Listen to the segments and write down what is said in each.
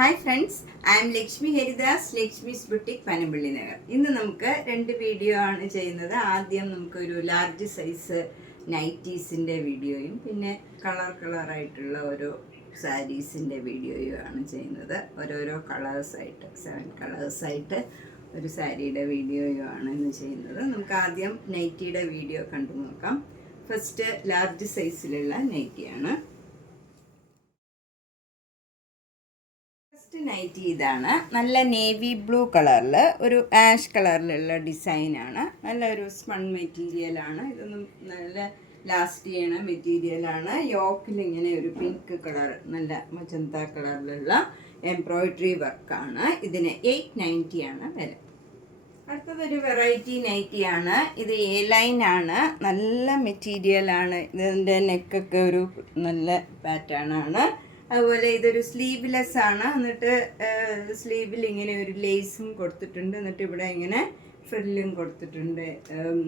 Hi friends, I M Lakshmi Haridas, Lakshmi's boutique, Panampilly Nagar. ഇന്ന് നമുക്ക് രണ്ട് വീഡിയോ ആണ് ചെയ്യുന്നത്. ആദ്യം നമുക്കൊരു ലാർജ് സൈസ് നൈറ്റീസിൻ്റെ വീഡിയോയും പിന്നെ കളറായിട്ടുള്ള ഓരോ സാരീസിൻ്റെ വീഡിയോയും ആണ് ചെയ്യുന്നത്. ഓരോരോ കളേഴ്സായിട്ട് 7 കളേഴ്സായിട്ട് ഒരു സാരിയുടെ വീഡിയോയും ആണ് ഇന്ന് ചെയ്യുന്നത്. നമുക്ക് ആദ്യം നൈറ്റിയുടെ വീഡിയോ കണ്ടു നോക്കാം. ഫസ്റ്റ് ലാർജ് സൈസിലുള്ള നൈറ്റിയാണ്. നൈറ്റി ഇതാണ്. നല്ല നേവി ബ്ലൂ കളറിൽ ഒരു ആഷ് കളറിലുള്ള ഡിസൈനാണ്. നല്ലൊരു സ്പൺ മെറ്റീരിയലാണ്. ഇതൊന്നും നല്ല ലാസ്റ്റ് ചെയ്യണ മെറ്റീരിയലാണ്. യോക്കിൽ ഇങ്ങനെ ഒരു പിങ്ക് കളർ, നല്ല മജന്ത കളറിലുള്ള എംബ്രോയിഡറി വർക്കാണ്. ഇതിന് 890 ആണ് വില. അടുത്തതൊരു വെറൈറ്റി നൈറ്റിയാണ്. ഇത് എ ലൈനാണ്. നല്ല മെറ്റീരിയലാണ്. ഇതിൻ്റെ നെക്കൊക്കെ ഒരു നല്ല പാറ്റേൺ ആണ്. അതുപോലെ ഇതൊരു സ്ലീവ്ലെസ് ആണ്. എന്നിട്ട് സ്ലീവിൽ ഇങ്ങനെ ഒരു ലേസും കൊടുത്തിട്ടുണ്ട്. എന്നിട്ട് ഇവിടെ ഇങ്ങനെ ഫ്രില്ലും കൊടുത്തിട്ടുണ്ട്.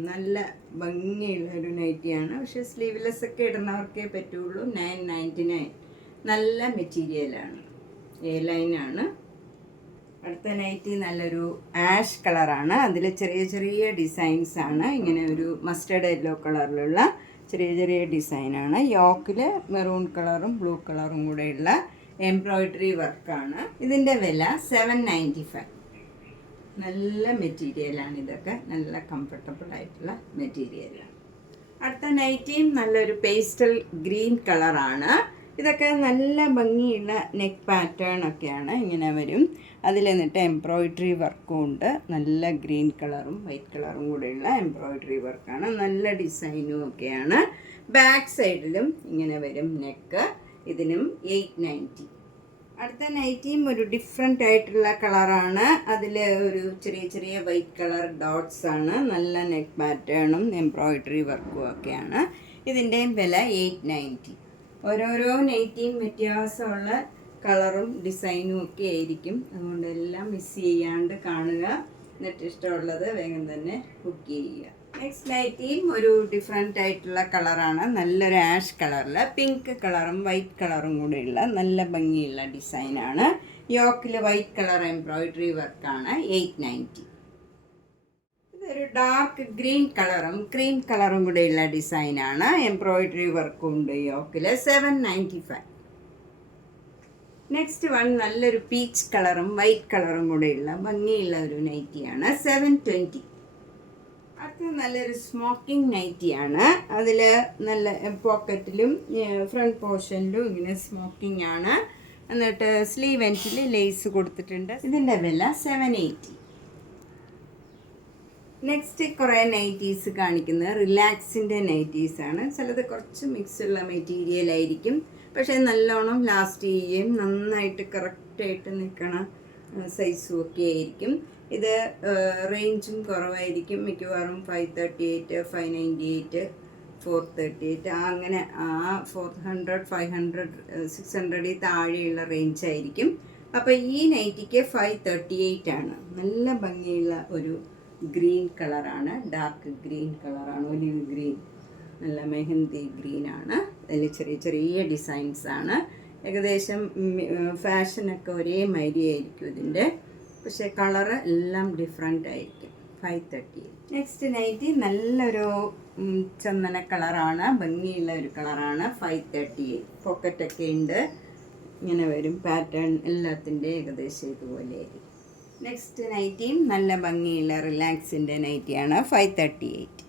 നല്ല ഭംഗിയുള്ള ഒരു നൈറ്റിയാണ്. പക്ഷേ സ്ലീവ്ലെസ് ഒക്കെ ഇടുന്നവർക്കേ പറ്റുള്ളൂ. 999. നല്ല മെറ്റീരിയലാണ്. എ ലൈനാണ്. അടുത്ത നൈറ്റി നല്ലൊരു ആഷ് കളറാണ്. അതിൽ ചെറിയ ചെറിയ ഡിസൈൻസ് ആണ്. ഇങ്ങനെ ഒരു മസ്റ്റേർഡ് യെല്ലോ കളറിലുള്ള ചെറിയ ചെറിയ ഡിസൈനാണ്. യോക്കിൽ മെറൂൺ കളറും ബ്ലൂ കളറും കൂടെയുള്ള എംബ്രോയിഡറി വർക്കാണ്. ഇതിൻ്റെ വില 795. നല്ല മെറ്റീരിയലാണ്. ഇതൊക്കെ നല്ല കംഫർട്ടബിൾ ആയിട്ടുള്ള മെറ്റീരിയലാണ്. അടുത്ത നൈറ്റിയും നല്ലൊരു പേസ്റ്റൽ ഗ്രീൻ കളറാണ്. ഇതൊക്കെ നല്ല ഭംഗിയുള്ള നെക്ക് പാറ്റേൺ ഒക്കെയാണ്. ഇങ്ങനെ വരും. അതിൽ നിന്നിട്ട് എംബ്രോയിഡറി വർക്കും ഉണ്ട്. നല്ല ഗ്രീൻ കളറും വൈറ്റ് കളറും കൂടെയുള്ള എംബ്രോയിഡറി വർക്കാണ്. നല്ല ഡിസൈനും ഒക്കെയാണ്. ബാക്ക് സൈഡിലും ഇങ്ങനെ വരും നെക്ക്. ഇതിനും 890. അടുത്ത നൈറ്റിയും ഒരു ഡിഫറെൻ്റ് ആയിട്ടുള്ള കളറാണ്. അതിൽ ഒരു ചെറിയ ചെറിയ വൈറ്റ് കളർ ഡോട്ട്സ് ആണ്. നല്ല നെക്ക് പാറ്റേണും എംബ്രോയിഡറി വർക്കും ഒക്കെയാണ്. ഇതിൻ്റെയും വില 890. ഓരോരോ നൈറ്റിയും വ്യത്യാസമുള്ള കളറും ഡിസൈനും ഒക്കെ ആയിരിക്കും. അതുകൊണ്ട് എല്ലാം മിസ് ചെയ്യാണ്ട് കാണുക. എന്നിട്ട് ഇഷ്ടമുള്ളത് വേഗം തന്നെ ബുക്ക് ചെയ്യുക. നെക്സ്റ്റ് നൈറ്റിയും ഒരു ഡിഫറെൻ്റ് ആയിട്ടുള്ള കളറാണ്. നല്ലൊരു ആഷ് കളറിൽ പിങ്ക് കളറും വൈറ്റ് കളറും കൂടെയുള്ള നല്ല ഭംഗിയുള്ള ഡിസൈനാണ്. യോക്കിൽ വൈറ്റ് കളർ എംബ്രോയിഡറി വർക്കാണ്. 890. ഇതൊരു ഡാർക്ക് ഗ്രീൻ കളറും ക്രീം കളറും കൂടെയുള്ള ഡിസൈനാണ്. എംബ്രോയിഡറി വർക്കും ഉണ്ട് യോക്കിൽ. 795. നെക്സ്റ്റ് വൺ നല്ലൊരു പീച്ച് കളറും വൈറ്റ് കളറും കൂടെയുള്ള ഭംഗിയുള്ള ഒരു നൈറ്റിയാണ്. 720. അടുത്ത നല്ലൊരു സ്മോക്കിംഗ് നൈറ്റിയാണ്. അതിൽ നല്ല പോക്കറ്റിലും ഫ്രണ്ട് പോർഷനിലും ഇങ്ങനെ സ്മോക്കിംഗ് ആണ്. എന്നിട്ട് സ്ലീവ് എൻഡിൽ ലേസ് കൊടുത്തിട്ടുണ്ട്. ഇതിൻ്റെ വില 780. നെക്സ്റ്റ് കുറേ നൈറ്റീസ് കാണിക്കുന്നത് റിലാക്സിൻ്റെ നൈറ്റീസാണ്. ചിലത് കുറച്ച് മിക്സുള്ള മെറ്റീരിയൽ ആയിരിക്കും. പക്ഷേ നല്ലോണം ലാസ്റ്റ് ചെയ്യുകയും നന്നായിട്ട് കറക്റ്റായിട്ട് നിൽക്കണ സൈസും ഒക്കെ ആയിരിക്കും. ഇത് റേഞ്ചും കുറവായിരിക്കും. മിക്കവാറും 538, 598, 438 അങ്ങനെ 400, 500, 600 താഴെയുള്ള റേഞ്ചായിരിക്കും. അപ്പോൾ ഈ നൈറ്റിക്ക് 538 ആണ്. നല്ല ഭംഗിയുള്ള ഒരു ഗ്രീൻ കളറാണ്. ഡാർക്ക് ഗ്രീൻ കളറാണ്. ഒലിവ് ഗ്രീൻ, നല്ല മെഹന്തി ഗ്രീനാണ്. അതിൽ ചെറിയ ചെറിയ ഡിസൈൻസാണ്. ഏകദേശം ഫാഷനൊക്കെ ഒരേ മാതിരി ആയിരിക്കും ഇതിൻ്റെ. പക്ഷേ കളറ് എല്ലാം ഡിഫറെൻ്റ് ആയിരിക്കും. 538. നെക്സ്റ്റ് നൈറ്റി നല്ലൊരു ചന്ദന കളറാണ്. ഭംഗിയുള്ള ഒരു കളറാണ്. 538. പോക്കറ്റൊക്കെ ഉണ്ട്. ഇങ്ങനെ വരും. പാറ്റേൺ എല്ലാത്തിൻ്റെ ഏകദേശം ഇതുപോലെ ആയിരിക്കും. നെക്സ്റ്റ് നൈറ്റിയും നല്ല ഭംഗിയുള്ള റിലാക്സിൻ്റെ നൈറ്റിയാണ്. 538.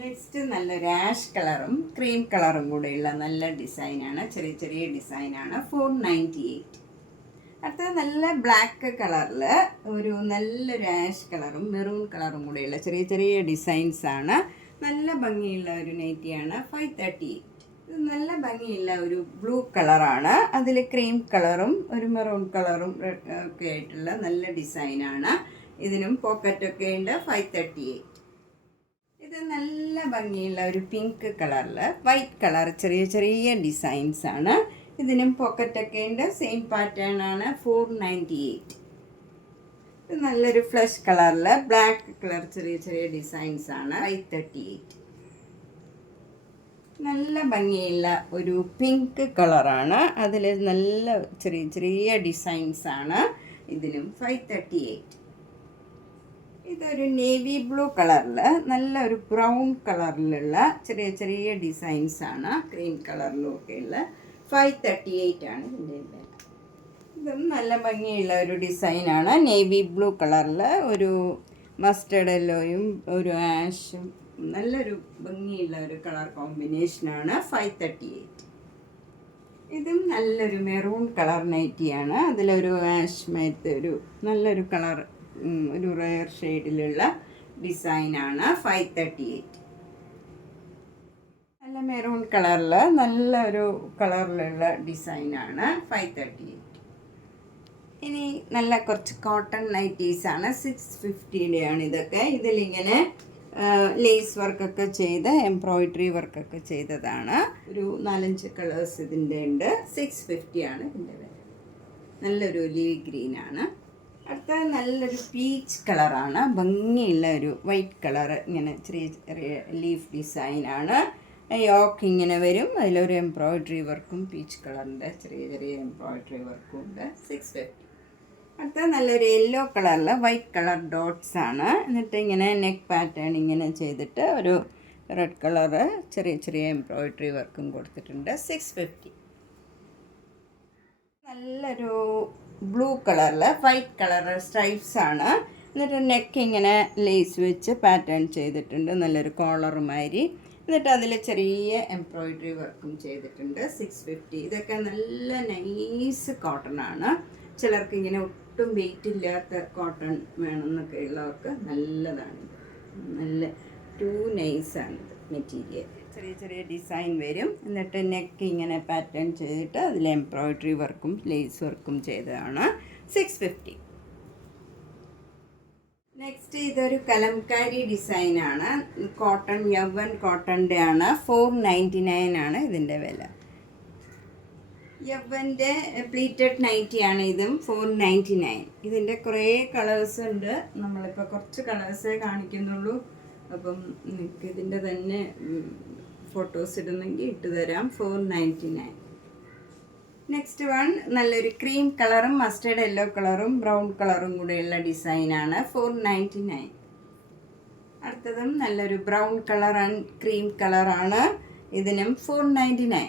നെക്സ്റ്റ് നല്ലൊരു ആഷ് കളറും ക്രീം കളറും കൂടെയുള്ള നല്ല ഡിസൈനാണ്. ചെറിയ ചെറിയ ഡിസൈനാണ്. 498. അടുത്തത് നല്ല ബ്ലാക്ക് കളറിൽ ഒരു നല്ലൊരു ആഷ് കളറും മെറൂൺ കളറും കൂടെയുള്ള ചെറിയ ചെറിയ ഡിസൈൻസാണ്. നല്ല ഭംഗിയുള്ള ഒരു നൈറ്റിയാണ്. 538. ഇത് നല്ല ഭംഗിയുള്ള ഒരു ബ്ലൂ കളറാണ്. അതിൽ ക്രീം കളറും ഒരു മെറൂൺ കളറും ഒക്കെ ആയിട്ടുള്ള നല്ല ഡിസൈനാണ്. ഇതിനും പോക്കറ്റൊക്കെ ഉണ്ട്. 538. ഇത് നല്ല ഭംഗിയുള്ള ഒരു പിങ്ക് കളറിൽ വൈറ്റ് കളർ ചെറിയ ചെറിയ ഡിസൈൻസാണ്. ഇതിനും പോക്കറ്റൊക്കെ ഉണ്ട്. സെയിം പാറ്റേൺ ആണ്. 498. ഇത് നല്ലൊരു ഫ്ലഷ് കളറിൽ ബ്ലാക്ക് കളർ ചെറിയ ചെറിയ ഡിസൈൻസാണ്. 538. നല്ല ഭംഗിയുള്ള ഒരു പിങ്ക് കളറാണ്. അതിൽ നല്ല ചെറിയ ചെറിയ ഡിസൈൻസാണ്. ഇതിനും 538. ഇതൊരു നേവി ബ്ലൂ കളറിൽ നല്ല ഒരു ബ്രൗൺ കളറിലുള്ള ചെറിയ ചെറിയ ഡിസൈൻസാണ്. ക്രീം കളറിലൊക്കെയുള്ള 538 ആണ് ഇതിൻ്റെ വില. ഇതും നല്ല ഭംഗിയുള്ള ഒരു ഡിസൈനാണ്. നേവി ബ്ലൂ കളറിൽ ഒരു മസ്റ്റർഡ് യെല്ലോയും ഒരു ആഷും നല്ലൊരു ഭംഗിയുള്ള ഒരു കളർ കോമ്പിനേഷനാണ്. 538. ഇതും നല്ലൊരു മെറൂൺ കളർ നൈറ്റിയാണ്. അതിലൊരു ആഷ് മേത്ത് ഒരു നല്ലൊരു കളർ, ഒരു റെയർ ഷെയ്ഡിലുള്ള ഡിസൈനാണ്. 538. നല്ല മെറൂൺ കളറിൽ നല്ലൊരു കളറിലുള്ള ഡിസൈനാണ്. 538. ഇനി നല്ല കുറച്ച് കോട്ടൺ നൈറ്റീസാണ്. 650യുടെയാണ് ഇതൊക്കെ. ഇതിലിങ്ങനെ ലേസ് വർക്കൊക്കെ ചെയ്ത് എംബ്രോയിഡറി വർക്കൊക്കെ ചെയ്തതാണ്. ഒരു 4-5 കളേഴ്സ് ഇതിൻ്റെ ഉണ്ട്. 650 ആണ് ഇതിൻ്റെ വില. നല്ലൊരു ഒലിവ് ഗ്രീനാണ്. അടുത്ത നല്ലൊരു പീച്ച് കളറാണ്. ഭംഗിയുള്ള ഒരു വൈറ്റ് കളർ, ഇങ്ങനെ ചെറിയ ചെറിയ ലീഫ് ഡിസൈനാണ്. യോക്ക് ഇങ്ങനെ വരും. അതിലൊരു എംബ്രോയിഡറി വർക്കും പീച്ച് കളറിൻ്റെ ചെറിയ ചെറിയ എംബ്രോയിഡറി വർക്കും ഉണ്ട്. 650. അടുത്ത നല്ലൊരു യെല്ലോ കളറിൽ വൈറ്റ് കളർ ഡോട്ട്സ് ആണ്. എന്നിട്ട് ഇങ്ങനെ നെക്ക് പാറ്റേൺ ഇങ്ങനെ ചെയ്തിട്ട് ഒരു റെഡ് കളറ് ചെറിയ ചെറിയ എംബ്രോയിഡറി വർക്കും കൊടുത്തിട്ടുണ്ട്. 650. നല്ലൊരു ബ്ലൂ കളറിൽ വൈറ്റ് കളർ സ്ട്രൈപ്സ് ആണ്. എന്നിട്ട് നെക്ക് ഇങ്ങനെ ലേസ് വെച്ച് പാറ്റേൺ ചെയ്തിട്ടുണ്ട്. നല്ലൊരു കോളർ മാതിരി. എന്നിട്ട് അതിൽ ചെറിയ എംബ്രോയിഡറി വർക്കും ചെയ്തിട്ടുണ്ട്. 650. ഇതൊക്കെ നല്ല നൈസ് കോട്ടൺ ആണ്. ചിലർക്ക് ഇങ്ങനെ ഒട്ടും വെയിറ്റ് ഇല്ലാത്ത കോട്ടൺ വേണമെന്നൊക്കെ ഉള്ളവർക്ക് നല്ലതാണ്. നല്ല ടു നൈസാണിത് മെറ്റീരിയൽ. ചെറിയ ചെറിയ ഡിസൈൻ വരും. എന്നിട്ട് നെക്ക് ഇങ്ങനെ പാറ്റേൺ ചെയ്തിട്ട് അതിൽ എംബ്രോയിഡറി വർക്കും ലേസ് വർക്കും ചെയ്തതാണ്. 650. നെക്സ്റ്റ് ഇതൊരു കലംകാരി ഡിസൈനാണ്. കോട്ടൺ, യവൻ കോട്ടൻ്റെ ആണ്. 499 ആണ് ഇതിൻ്റെ വില. യവൻ്റെ പ്ലീറ്റഡ് നൈറ്റിയാണ് ഇതും. 499. ഇതിൻ്റെ കുറേ കളേഴ്സ് ഉണ്ട്. നമ്മളിപ്പോൾ കുറച്ച് കളേഴ്സേ കാണിക്കുന്നുള്ളൂ. അപ്പം നിങ്ങൾക്ക് ഇതിൻ്റെ തന്നെ ഫോട്ടോസ് ഇടുന്നെങ്കിൽ ഇട്ട് തരാം. 499. നെക്സ്റ്റ് വൺ നല്ലൊരു ക്രീം കളറും മസ്റ്റേർഡ് യെല്ലോ കളറും ബ്രൗൺ കളറും കൂടെയുള്ള ഡിസൈനാണ്. 499. അടുത്തതും നല്ലൊരു ബ്രൗൺ കളർ ആൻഡ് ക്രീം കളറാണ്. ഇതിനും 499.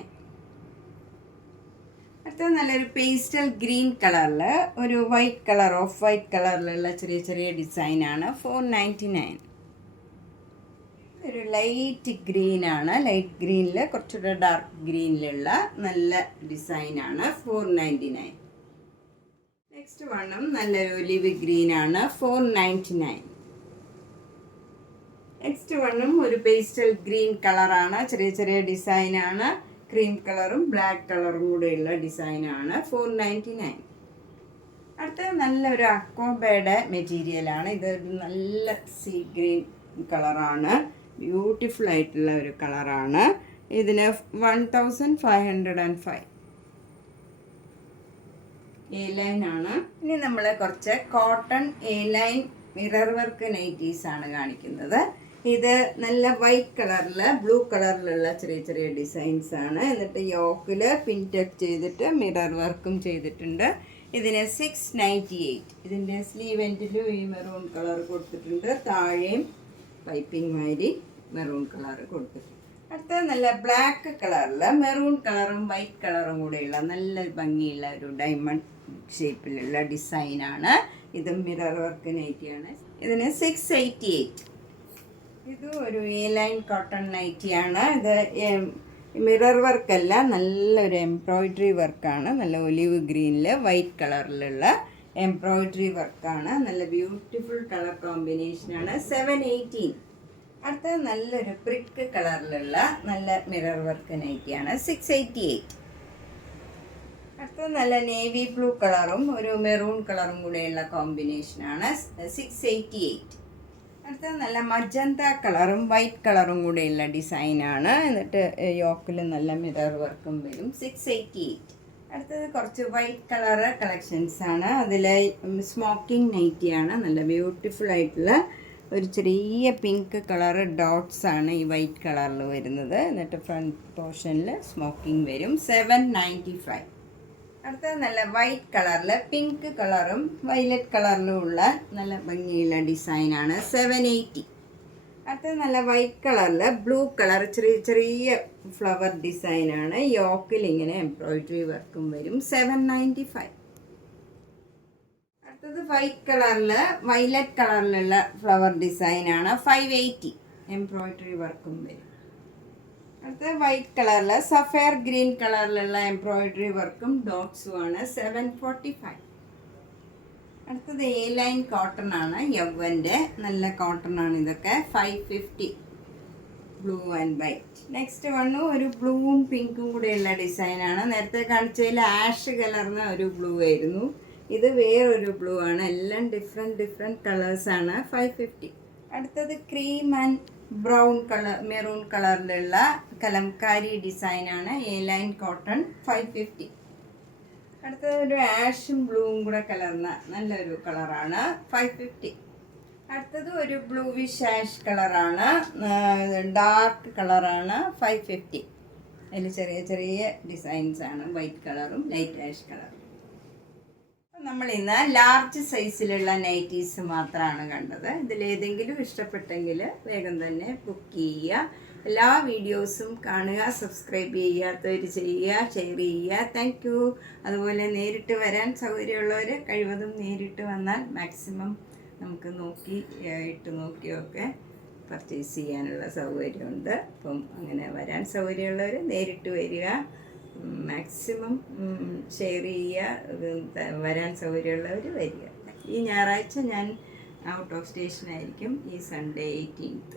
അടുത്തത് നല്ലൊരു പേസ്റ്റൽ ഗ്രീൻ കളറിൽ ഒരു വൈറ്റ് കളർ, ഓഫ് വൈറ്റ് കളറിലുള്ള ചെറിയ ചെറിയ ഡിസൈനാണ്. 499. ഒരു ലൈറ്റ് ഗ്രീനാണ്. ലൈറ്റ് ഗ്രീനിൽ കുറച്ചുകൂടെ ഡാർക്ക് ഗ്രീനിലുള്ള നല്ല ഡിസൈനാണ്. 499. നെക്സ്റ്റ് വണ്ണും നല്ലൊരു ഒലിവ് ഗ്രീനാണ്. 499. നെക്സ്റ്റ് വണ്ണും ഒരു പേസ്റ്റൽ ഗ്രീൻ കളറാണ്. ചെറിയ ചെറിയ ഡിസൈനാണ്. ക്രീം കളറും ബ്ലാക്ക് കളറും കൂടെയുള്ള ഡിസൈനാണ്. 499. അടുത്തത് നല്ലൊരു അക്കോബയുടെ മെറ്റീരിയലാണ്. ഇത് നല്ല സീ ഗ്രീൻ കളറാണ്. ബ്യൂട്ടിഫുൾ ആയിട്ടുള്ള ഒരു കളറാണ്. ഇതിന് 1505 എ ലൈൻ ആണ്. ഇനി നമ്മൾ കുറച്ച് cotton A line mirror work നൈറ്റീസാണ് കാണിക്കുന്നത്. ഇത് നല്ല വൈറ്റ് കളറിൽ ബ്ലൂ കളറിലുള്ള ചെറിയ ചെറിയ ഡിസൈൻസാണ്. എന്നിട്ട് യോക്കിൽ പിൻ ടക്ക് ചെയ്തിട്ട് മിറർ വർക്കും ചെയ്തിട്ടുണ്ട്. ഇതിന് 698. ഇതിൻ്റെ സ്ലീവ് എൻഡിലും ഈ മെറൂൺ കളർ കൊടുത്തിട്ടുണ്ട്. താഴെയും പൈപ്പിംഗ് മാതിരി മെറൂൺ കളർ കൊടുത്തിട്ടുണ്ട്. അടുത്ത നല്ല ബ്ലാക്ക് കളറിൽ മെറൂൺ കളറും വൈറ്റ് കളറും കൂടെയുള്ള നല്ല ഭംഗിയുള്ള ഒരു ഡയമണ്ട് ഷേപ്പിലുള്ള ഡിസൈനാണ്. ഇതും മിറർ വർക്ക് നൈറ്റിയാണ്. ഇതിന് 688. ഇതും ഒരു എ ലൈൻ കോട്ടൺ നൈറ്റിയാണ്. ഇത് മിറർ വർക്കല്ല, നല്ലൊരു എംബ്രോയിഡറി വർക്കാണ്. നല്ല ഒലിവ് ഗ്രീനിൽ വൈറ്റ് കളറിലുള്ള എംബ്രോയിഡറി വർക്കാണ്. നല്ല ബ്യൂട്ടിഫുൾ കളർ കോമ്പിനേഷനാണ്. 718. അടുത്തത് നല്ലൊരു ബ്രിക്ക് കളറിലുള്ള നല്ല മിറർ വർക്ക് നൈറ്റിയാണ്. 688. അടുത്തത് നല്ല നേവി ബ്ലൂ കളറും ഒരു മെറൂൺ കളറും കൂടെയുള്ള കോമ്പിനേഷനാണ്. 688. അടുത്തത് നല്ല മജന്ത കളറും വൈറ്റ് കളറും കൂടെയുള്ള ഡിസൈനാണ്. എന്നിട്ട് യോക്കിൽ നല്ല മിറർ വർക്കും വരും. 688. അടുത്തത് കുറച്ച് വൈറ്റ് കളറ് കളക്ഷൻസാണ്. അതിൽ സ്മോക്കിംഗ് നൈറ്റിയാണ്. നല്ല ബ്യൂട്ടിഫുൾ ആയിട്ടുള്ള ഒരു ചെറിയ പിങ്ക് കളർ ഡോട്ട്സ് ആണ് ഈ വൈറ്റ് കളറിൽ വരുന്നത്. എന്നിട്ട് ഫ്രണ്ട് പോർഷനിൽ സ്മോക്കിംഗ് വരും. 795. അടുത്തത് നല്ല വൈറ്റ് കളറിൽ പിങ്ക് കളറും വയലറ്റ് കളറിലും ഉള്ള നല്ല ഭംഗിയുള്ള ഡിസൈനാണ്. 780. അടുത്തത് നല്ല വൈറ്റ് കളറിൽ ബ്ലൂ കളർ ചെറിയ ചെറിയ ഫ്ലവർ ഡിസൈനാണ്. യോക്കിൽ ഇങ്ങനെ എംബ്രോയിഡറി വർക്കും വരും. 795. അടുത്തത് വൈറ്റ് കളറിൽ വയലറ്റ് കളറിലുള്ള ഫ്ലവർ ഡിസൈനാണ്. 580. എംബ്രോയിഡറി വർക്കും വരും. അടുത്തത് വൈറ്റ് കളറിൽ സഫയർ ഗ്രീൻ കളറിലുള്ള എംബ്രോയിഡറി വർക്കും ഡോട്ട്സുമാണ്. 745. അടുത്തത് എ ലൈൻ കോട്ടൺ ആണ്. യവ്വൻ്റെ നല്ല കോട്ടൺ ആണ് ഇതൊക്കെ. 550. Blue and white. നെക്സ്റ്റ് വണ്ണു ഒരു ബ്ലൂവും പിങ്കും കൂടെയുള്ള ഡിസൈനാണ്. നേരത്തെ കാണിച്ചതിൽ ആഷ് കലർന്ന ഒരു ബ്ലൂ ആയിരുന്നു. ഇത് വേറൊരു ബ്ലൂ ആണ്. എല്ലാം ഡിഫറെൻറ്റ് കളേഴ്സാണ്. 550. അടുത്തത് cream and brown colour maroon കളറിലുള്ള കലംകാരി ഡിസൈനാണ്. A line cotton. 550. അടുത്തത് ഒരു ആഷും ബ്ലൂവും കൂടെ കലർന്ന നല്ലൊരു കളറാണ്. 550. അടുത്തത് ഒരു ബ്ലൂവിഷ് ആഷ് കളറാണ്. ഡാർക്ക് കളറാണ്. 550. അതിൽ ചെറിയ ചെറിയ ഡിസൈൻസാണ്. വൈറ്റ് കളറും ലൈറ്റ് ആഷ് കളറും. നമ്മൾ ഇന്ന് ലാർജ് സൈസിലുള്ള നൈറ്റീസ് മാത്രമാണ് കണ്ടത്. ഇതിലേതെങ്കിലും ഇഷ്ടപ്പെട്ടെങ്കിൽ വേഗം തന്നെ ബുക്ക് ചെയ്യുക. എല്ലാ വീഡിയോസും കാണുക. സബ്സ്ക്രൈബ് ചെയ്യാത്തവർ ചെയ്യുക, ഷെയർ ചെയ്യുക. Thank you. അതുപോലെ നേരിട്ട് വരാൻ സൗകര്യമുള്ളവർ കഴിവതും നേരിട്ട് വന്നാൽ മാക്സിമം നമുക്ക് ഇട്ട് നോക്കിയൊക്കെ പർച്ചേസ് ചെയ്യാനുള്ള സൗകര്യമുണ്ട്. അപ്പം അങ്ങനെ വരാൻ സൗകര്യമുള്ളവർ നേരിട്ട് വരിക. മാക്സിമം ഷെയർ ചെയ്യുക. വരാൻ സൗകര്യമുള്ളവർ വരിക. ഈ ഞായറാഴ്ച ഞാൻ ഔട്ട് ഓഫ് സ്റ്റേഷനായിരിക്കും. ഈ സൺഡേ 18th.